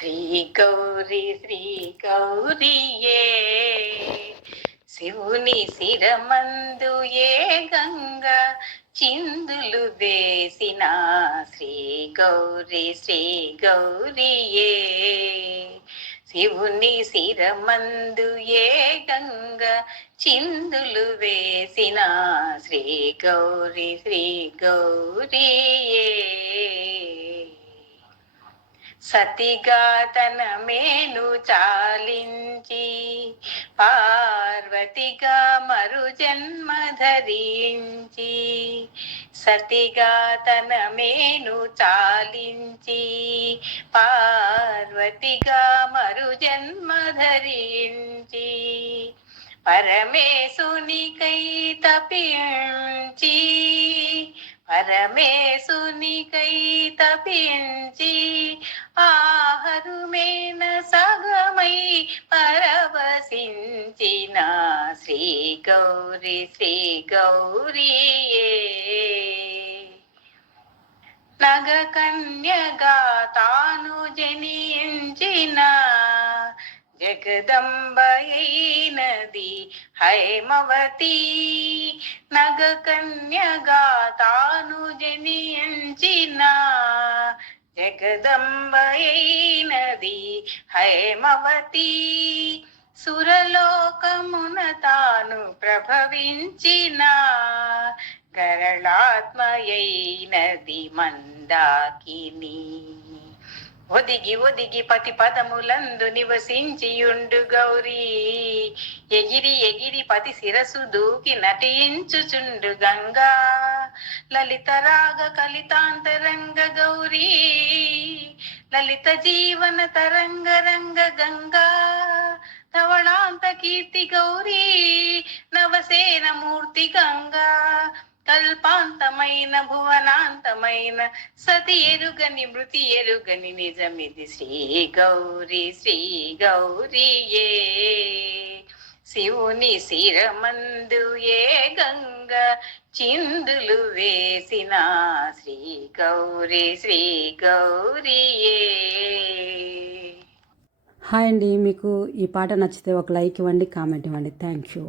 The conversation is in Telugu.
శ్రీ గౌరీయే శివుని శిరమందు ఏ గంగా చిందులు వేసిన శ్రీ గౌరీయే శివుని శిరమందు ఏ గంగా చిందులు వేసిన శ్రీ గౌరీయే సతిగా తన మేలు చాలించి పార్వతిగా మరు జన్మ ధరించి సతిగా తన మేలు చాలించి పార్వతిగా మరు జన్మ ధరించి పరమేశునికై తపించి పరమేశునికై తపించి ఆహరుమేన సగమై పరవశించిన శ్రీ గౌరీయే నగ కన్యగా తాను జనించిన జగదంబయైనది హైమవతి నగ కన్యగా తాను జనించిన జగదంబయైనది హైమవతి సురలోకమున తాను ప్రభవించిన గరళాత్మయైనది మందాకిని ఒదిగి పతి పదములందు నివసించియుండు గౌరీ ఎగిరి పతి శిరసు దూకి నటించుచుండు గంగా లలిత రాగ కలితాంతరంగ గౌరీ లలిత జీవన తరంగ రంగ గంగా ధవళాంత కీర్తి గౌరీ నవసేన మూర్తి గంగా కల్పాంతమైన భువనాంతమైన సతి ఎరుగని మృతి ఎరుగని నిజమిది శ్రీ గౌరీయే శివుని శిరమందు ఏ గంగా చిందులు వేసిన శ్రీ గౌరీయే. హాయ్ అండి, మీకు ఈ పాట నచ్చితే ఒక లైక్ ఇవ్వండి, కామెంట్ ఇవ్వండి. Thank you.